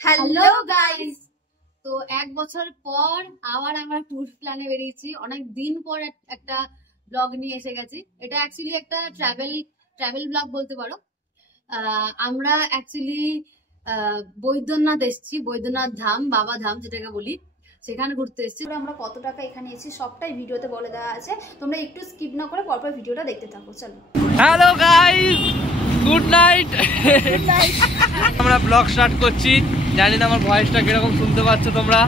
Hello guys, তো এক বছর পর আবার আমরা ট্যুর প্ল্যানে বেরিয়েছি। অনেক দিন পর একটা ব্লগ নিয়ে এসে গেছি। এটা অ্যাকচুয়ালি একটা ট্রাভেল ব্লগ বলতে পারো। আমরা অ্যাকচুয়ালি বৈদ্যনাথ এসেছি, বৈদ্যনাথ ধাম, বাবা ধাম যেটাকে বলি, সেখানে ঘুরতে এসেছি। আমরা কত টাকা এখানে এসেছি সবটাই ভিডিওতে বলে দেওয়া আছে, তোমরা একটু স্কিপ না করে পরপর ভিডিওটা দেখতে থাকো। চলো। Hello guys, good night. আমরা ব্লগ স্টার্ট করছি। জানি না আমার ভয়েসটা কিরকম শুনতে পাচ্ছ তোমরা।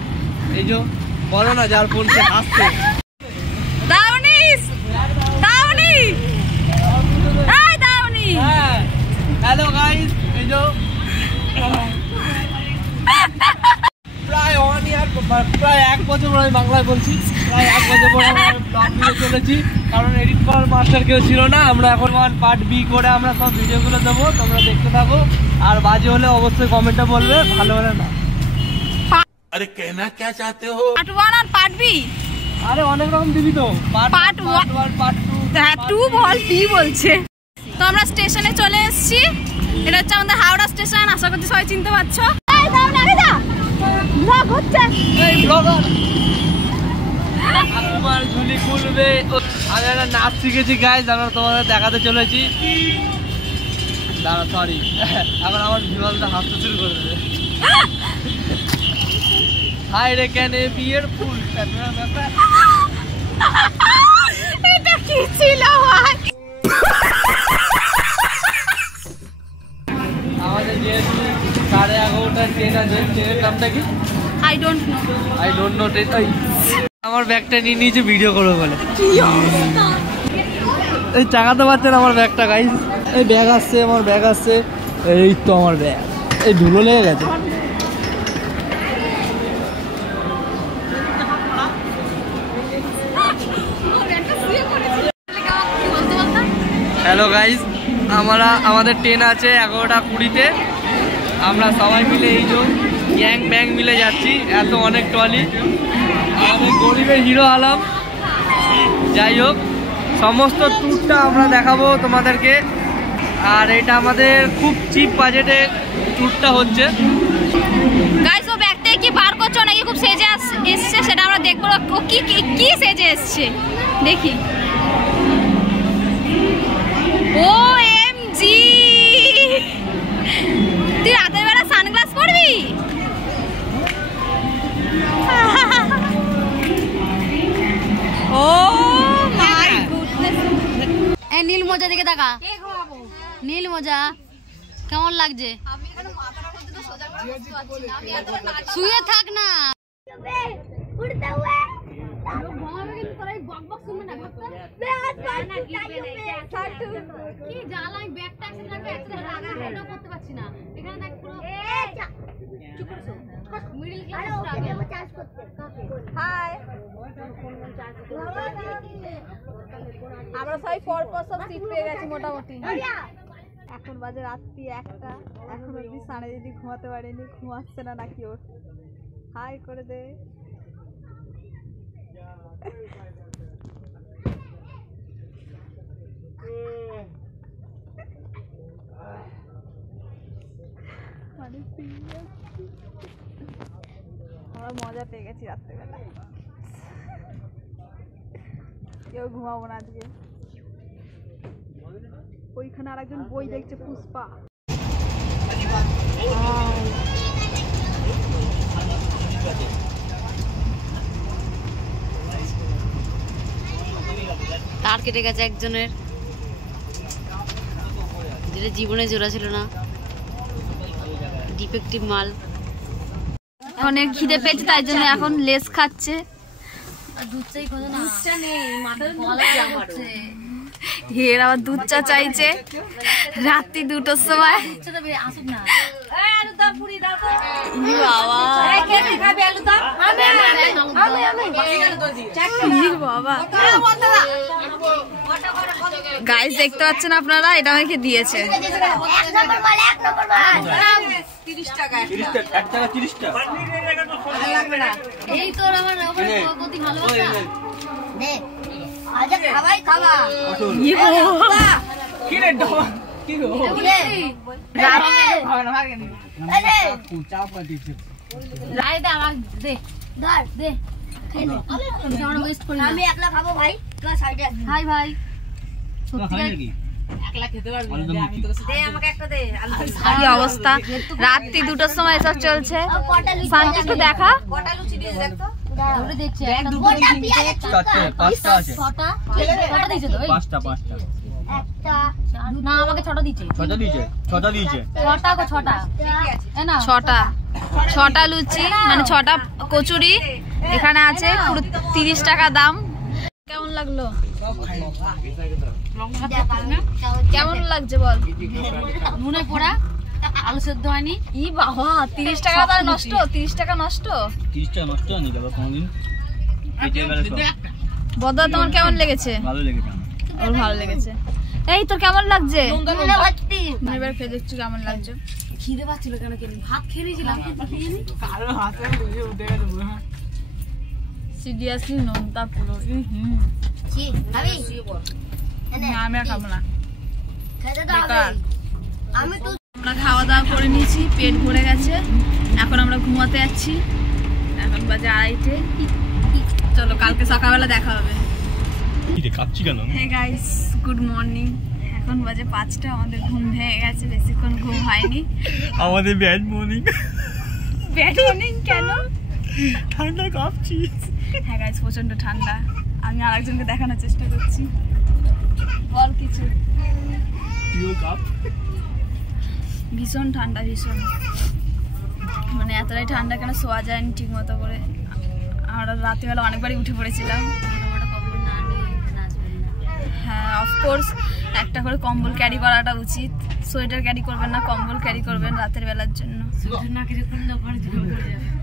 এই যে বলো না যার ফোন সে হাসছে। হ্যালো গাইস, এই যে প্রায় এক বছর পর আমি বাংলায় বলছি, প্রায় এক বছর পর আমরা ব্লগ নিয়ে চলেছি, কারণ এডিট করার মাস্টার কেউ ছিল না। আমরা এখন পার্ট বি করে আমরা সব ভিডিওগুলো দেবো, তোমরা দেখতে থাকো। আর বাজে হলে অবশ্যই কমেন্টে বলবে, ভালো হলে না। আরে কেনা কে চাতে হো? পার্ট 1 আর পার্ট বি, আরে অনেক রকম দিবি তো। পার্ট 1 পার্ট 2, হ্যাঁ 2 বল, বি বলছে। তো আমরা স্টেশনে চলে এসেছি। এটা হচ্ছে আমাদের হাওড়া স্টেশন, আশা করছি সবাই চিনতে পারছো। এই দাও লাগে যা ব্লগ হচ্ছে, এই ব্লগার আমার ঝুলি খুলবে। আমি একটা নাচ শিখেছি গাইস, আমরা তোমাদের দেখাতে চলেছি। দাঁড়া, সরি, এখন আমার বিমানটা হাসতে শুরু করে দেবে। হাই রে কেনে বিয়ের ফুল, এটা কি ছিল ভাই? আমাদের যেহেতু 11:30টার ট্রেন আছে, ট্রেনের নামটা কি? I don't know train. আমার ব্যাগটা নিয়ে নিয়েছে ভিডিও করবো বলে। এই চাকাতে পারছেন আমার ব্যাগটা গাইস। এই ব্যাগ আসছে, আমার ব্যাগ আসছে। এই তো আমার ব্যাগ, এই ধুলো লেগে গেছে। হ্যালো গাইস, আমাদের ট্রেন আছে 11:20-তে। আমরা সবাই মিলে এই যে গ্যাং ব্যাং মিলে যাচ্ছি, এত অনেক ট্রলি। আমাদের গরিবের হিরো আলম। যাই হোক, সমস্ত ট্যুরটা আমরা দেখাবো তোমাদেরকে। আর এটা আমাদের খুব চিপ বাজেটে ট্যুরটা হচ্ছে। গাইস, ও ব্যাগ থেকে কি বার করছো নাকি খুব সেজে এসছে সেটা আমরা দেখবো। ও কি সেজে এসছে দেখি। OMG, তুই রাতের বেলা সানগ্লাস পরবি? ও মাই গুডনেস। এই নীল মোজা দিকে তাকা। নীল মোজা কেমন লাগছে? শুয়ে থাক না। আমরা সবাই পরপর সব সিট পেয়ে গেছি মোটামুটি। এখন বাজে রাত্রি 1টা, এখন অব্দি সানে যদি ঘুমাতে পারেনি, ঘুমাচ্ছে না নাকি ওর। হাই করে দে। আমরা মজা পেয়ে গেছি রাত্রেবেলা। কেউ ঘুমাবো না আজকে। ওইখানে আরেকজন বই দেখছে, পুষ্পা। তার কেটে গেছে একজনের, যেটা জীবনে জোড়া ছিল না, ডিফেক্টিভ মাল। অনেক খিদে পেয়েছে, তাই জন্য এখন লেস খাচ্ছে। হের আবার দুধ চা চাইছে রাত্রি 2টোর সময়। গাইস দেখতে পাচ্ছেন আপনারা, এটা আমাকে দিয়েছে। 30 টাকা। এই তোর আমার প্রতি ভালোবাসা। আজ খাবাই খাবা। কি রে কি গো? আমি একলা খাবো ভাই, হাই ভাই। কি অবস্থা, রাত্রি 2টার সময় এসব চলছে। শান্তি একটু দেখা। ছটা লুচি মানে 6টা কচুরি এখানে আছে, পুরো 30 টাকা দাম। কেমন লাগলো? কেমন লাগছে বল? নুনে পোড়া, আলু সেদ্ধ হয়নি। ই বাবা, 30 টাকা তার নষ্ট, 30 টাকা নষ্ট। 30 টাকা নষ্ট হয়নি বাবা কোনদিন। বদা তোমার কেমন লেগেছে? ভালো লেগেছে আমার। ওর ভালো লেগেছে। এই তোর কেমন লাগছে? এবার খেয়ে দেখছি কেমন লাগছে। খিদে পাচ্ছিল কেন কেন ভাত খেয়ে নিয়েছিলাম কিন্তু খেয়ে সিরিয়াসলি নোনতা পুরো। আমি আর খাবো না। আমরা খাওয়া দাওয়া করে নিয়েছি, পেট ভরে গেছে, এখন আমরা ঘুমাতে যাচ্ছি। এখন বাজে 2:30। চলো কালকে সকালবেলা দেখা হবে। Hey guys, good morning. এখন বাজে 5টা, আমাদের ঘুম ভেঙে গেছে, বেশিক্ষণ ঘুম হয়নি আমাদের ব্যাড মর্নিং। ব্যাড মর্নিং কেন? ঠান্ডা কাঁপছি। হ্যাঁ গাইস, প্রচন্ড ঠান্ডা। আমি আরেকজনকে দেখানোর চেষ্টা করছি। বল কিছু। ভীষণ ঠান্ডা, ভীষণ, মানে এতটাই ঠান্ডা কেন শোয়া যায়নি ঠিক মতো করে। আমরা রাত্রিবেলা অনেকবারই উঠে পড়েছিলাম। হ্যাঁ অফকোর্স একটা করে কম্বল ক্যারি করাটা উচিত। সোয়েটার ক্যারি করবেন না, কম্বল ক্যারি করবেন রাতের বেলার জন্য।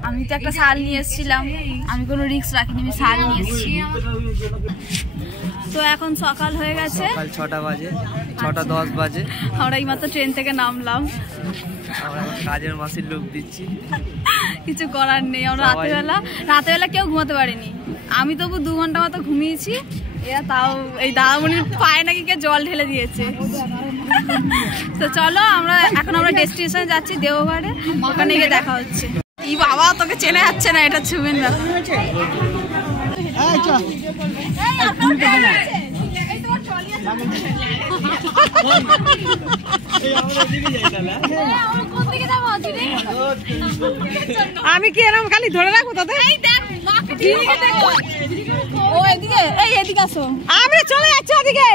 আমি তো একটা শাল নিয়ে এসেছিলাম, আমি কোনো রিস্ক রাখিনি, আমি শাল নিয়ে এসেছি। তো এখন সকাল হয়ে গেছে, সকাল 6টা বাজে, 6:10 বাজে। আমরা এইমাত্র ট্রেন থেকে নামলাম। আমরা কাজের মাসির লোক দিচ্ছি, কিছু করার নেই। আমরা রাতেবেলা কেউ ঘুমাতে পারিনি। আমি তবু 2 ঘন্টা মতো ঘুমিয়েছি। এরা তাও এই দাদামণির পায়ে নাকি কে জল ঢেলে দিয়েছে। তো চলো এখন আমরা ডেস্টিনেশনে যাচ্ছি, দেওঘরে। ওখানে গিয়ে দেখা হচ্ছে। ই বাবা, তোকে চেনা যাচ্ছে না, এটা ছুবেন না। আমি কি এরকম খালি ধরে রাখবো তোদের? ও এদিকে, এই এদিকে আসো। আমরা চলে যাচ্ছি ওদিকে।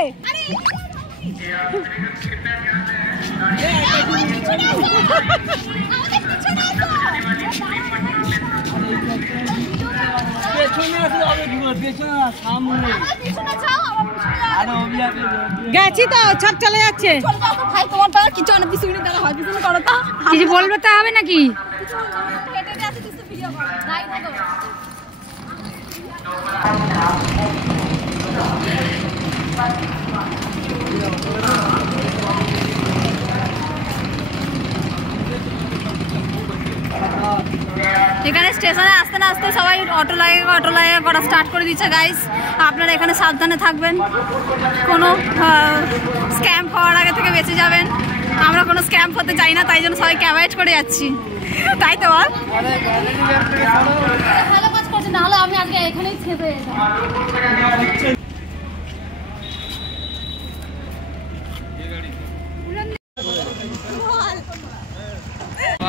গেছি তো, সব চলে যাচ্ছে। ভাই তোমার তো কিছু অনেক কিছু মিনিট দেখা হয়, কিছু করো তো। কিছু বলবে তো হবে নাকি? এখানে স্টেশনে আসতে না আসতে সবাই অটো লাগে করা স্টার্ট করে দিচ্ছে গাইস। আপনারা এখানে সাবধানে থাকবেন, কোনো স্ক্যাম হওয়ার আগে থেকে বেঁচে যাবেন। আমরা কোনো স্ক্যাম হতে চাই না, তাই জন্য সবাইকে অ্যাভয়েড করে যাচ্ছি, তাই তো বল? ভালো কাজ করছে, নাহলে আমি আজকে এখানেই ছেড়ে যেতাম।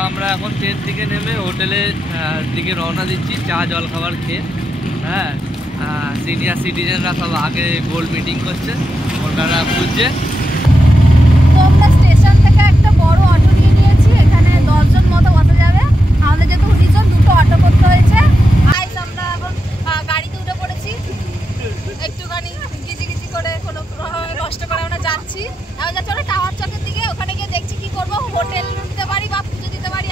আমরা এখন ট্রেন থেকে নেমে হোটেলের দিকে রওনা দিচ্ছি, চা জল খাবার খেয়ে। হ্যাঁ, সিনিয়র সিটিজেনরা সব আগে গোল মিটিং করছে, ওনারা বুঝছে। তো আমরা স্টেশন থেকে একটা বড় অটো নিয়ে নিয়েছি, এখানে 10 জন মতো বসা যাবে। আমাদের যেহেতু 19 জন, 2টো অটো করতে হয়েছে। আমরা এখন গাড়িতে উঠে পড়েছি, একটুখানি গিজি করে কোনো কষ্ট করে আমরা যাচ্ছি। এখন যাচ্ছি আমরা টাওয়ার চকের দিকে। ওখানে গিয়ে দেখছি কি করবো, হোটেল দিতে পারি বা পুজো দিতে পারি,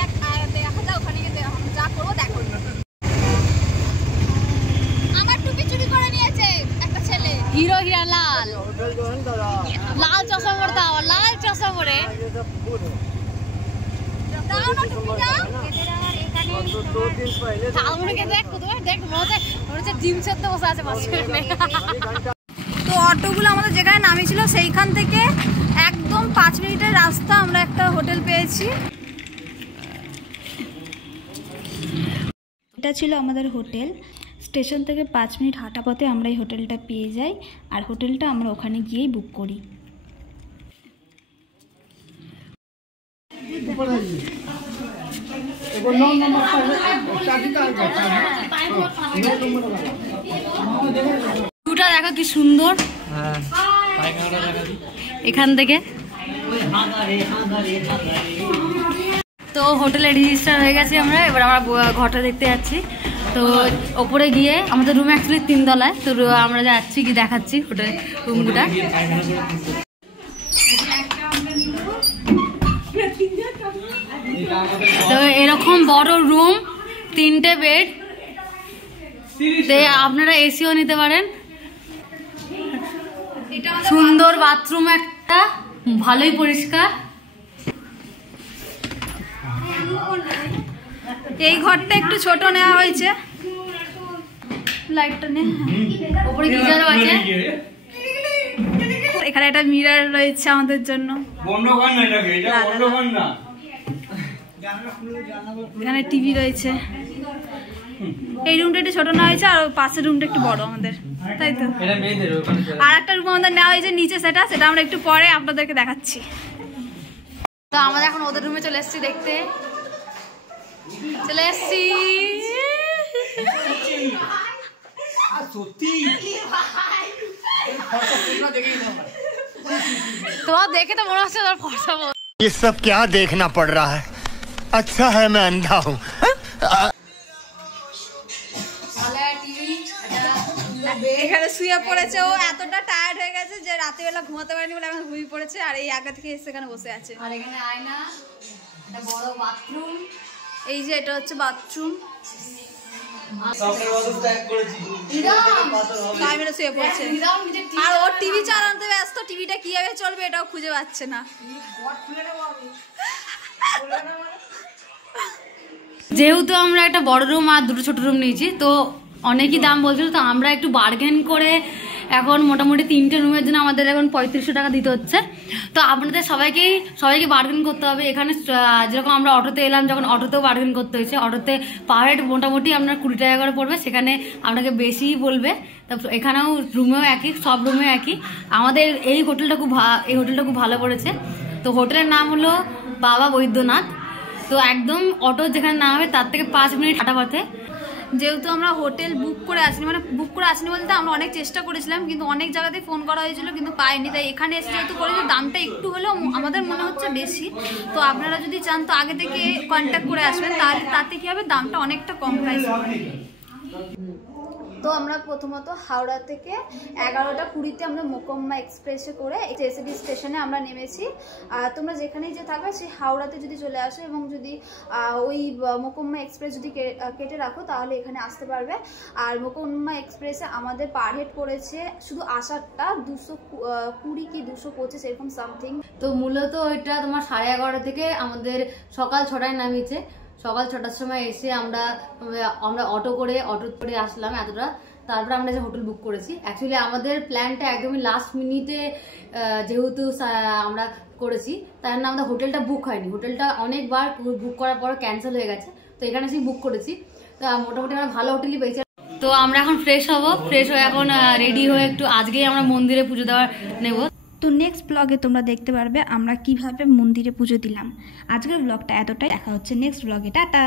দেখা যায়। ওখানে গিয়ে যা করবো দেখো। আমার টুপি চুরি করে নিয়েছে একটা ছেলে, হিরো হিরা লাল লাল চশমা পরে, দাও লাল চশমা পরে দাও না টুপি দাও। দেখ মনে হচ্ছে ডিম সেদ্ধ বসে আছে পাশে। তো অটোগুলো আমাদের যেখানে নামিয়েছিল সেইখান থেকে একদম 5 মিনিটের রাস্তা আমরা একটা হোটেল পেয়েছি। এটা ছিল আমাদের হোটেল। স্টেশন থেকে 5 মিনিট হাঁটা পথে আমরা এই হোটেলটা পেয়ে যাই, আর হোটেলটা আমরা ওখানে গিয়েই বুক করি। ভিউটা দেখো কি সুন্দর এখান থেকে। তো হোটেলে রেজিস্টার হয়ে গেছি আমরা, এবার আমরা ঘরটা দেখতে যাচ্ছি। তো ওপরে গিয়ে আমাদের রুম অ্যাকচুয়ালি 3 তলায়, তো আমরা যাচ্ছি কি দেখাচ্ছি হোটেল রুমগুলা। তো এরকম বড় রুম, 3টে বেড, আপনারা এসিও নিতে পারেন। সুন্দর বাথরুম একটা, ভালোই পরিষ্কার। এই ঘরটা একটু ছোট নেওয়া হয়েছে। লাইটটা নে, উপরে গিজারও আছে। এখানে একটা মিরর রয়েছে আমাদের জন্য। এখানে টিভি রয়েছে। এই রুমটা একটু ছোট নেওয়া হয়েছে, আর পাশের রুমটা একটু বড় আমাদের, তাই তো। আর একটা রুম আমাদের নেওয়া হয়েছে নিচে, সেটা আমরা একটু পরে আপনাদেরকে দেখাচ্ছি। তো আমরা এখন ওদের রুমে চলে এসেছি দেখতে, চলে এসেছি। তোমার দেখে তো মনে হচ্ছে তোর ফর্সা। ये सब क्या देखना पड़ रहा है? अच्छा है मैं अंधा हूँ। এখানে শুয়ে পড়েছে ও, এতটা টায়ার্ড হয়ে গেছে যে রাতেবেলা ঘুমাতে পারেনি বলে এখন ঘুমিয়ে পড়েছে। আর এই আগে থেকে এসে এখানে বসে আছে। আর এখানে আয়না, একটা বড় বাথরুম। এই যে এটা হচ্ছে বাথরুম। শুয়ে পড়ছে আর ওর টিভি চালাতে ব্যস্ত। টিভিটা কিভাবে চলবে এটাও খুঁজে পাচ্ছে না। যেহেতু আমরা একটা বড় রুম আর 2টো ছোট রুম নিয়েছি, তো অনেকই দাম বলছিল, তো আমরা একটু বার্গেন করে এখন মোটামুটি 3টে রুমের জন্য আমাদের এখন 3500 টাকা দিতে হচ্ছে। তো আপনাদের সবাইকে বার্গেন করতে হবে। এখানে যেরকম আমরা অটোতে এলাম, যখন অটোতেও বার্গেন করতে হয়েছে। অটোতে পার হেড মোটামুটি আপনার 20 টাকা করে পড়বে, সেখানে আপনাকে বেশিই বলবে। তারপর এখানেও রুমেও একই, সব রুমেও একই। আমাদের এই হোটেলটা খুব ভালো পড়েছে। তো হোটেলের নাম হলো বাবা বৈদ্যনাথ। তো একদম অটো যেখানে নাম হবে তার থেকে 5 মিনিট হাঁটা পথে। যেহেতু আমরা হোটেল বুক করে আসিনি, মানে বুক করে আসিনি বলতে আমরা অনেক চেষ্টা করেছিলাম, কিন্তু অনেক জায়গাতে ফোন করা হয়েছিল কিন্তু পাইনি। তাই এখানে এসে যেহেতু করেছি, দামটা একটু হলেও আমাদের মনে হচ্ছে বেশি। তো আপনারা যদি চান তো আগে থেকে কন্ট্যাক্ট করে আসবেন, তাহলে তাতে কি হবে, দামটা অনেকটা কম প্রাইস হবে। তো আমরা প্রথমত হাওড়া থেকে 11টা 20-তে আমরা মোকম্মা এক্সপ্রেসে করে এসএডি স্টেশনে আমরা নেমেছি। তোমরা যেখানেই যে থাকবে সেই হাওড়াতে যদি চলে আসো এবং যদি ওই মোকম্মা এক্সপ্রেস যদি কেটে রাখো তাহলে এখানে আসতে পারবে। আর মোকম্মা এক্সপ্রেসে আমাদের পার হেড পড়েছে শুধু আসারটা 220 কি 225 এরকম সামথিং। তো মূলত এটা তোমার 11:30 থেকে আমাদের সকাল 6টায় নামিয়েছে। সকাল 6টার সময় এসে আমরা অটো করে আসলাম এতটা। তারপরে আমরা যে হোটেল বুক করেছি, অ্যাকচুয়ালি আমাদের প্ল্যানটা একদমই লাস্ট মিনিটে যেহেতু আমরা করেছি, তাই জন্য আমাদের হোটেলটা বুক হয়নি। হোটেলটা অনেকবার বুক করার পর ক্যান্সেল হয়ে গেছে, তো এখানে এসে বুক করেছি। তো মোটামুটি আমরা ভালো হোটেলই পেয়েছি। তো আমরা এখন ফ্রেশ হয়ে এখন রেডি হয়ে একটু আজকেই আমরা মন্দিরে পুজো দেওয়ার নেব। তো নেক্সট ব্লগে তোমরা দেখতে পারবে আমরা কিভাবে মন্দিরে পুজো দিলাম। আজকের ব্লগটা এতটাই, দেখা হচ্ছে নেক্সট ব্লগে। টাটা।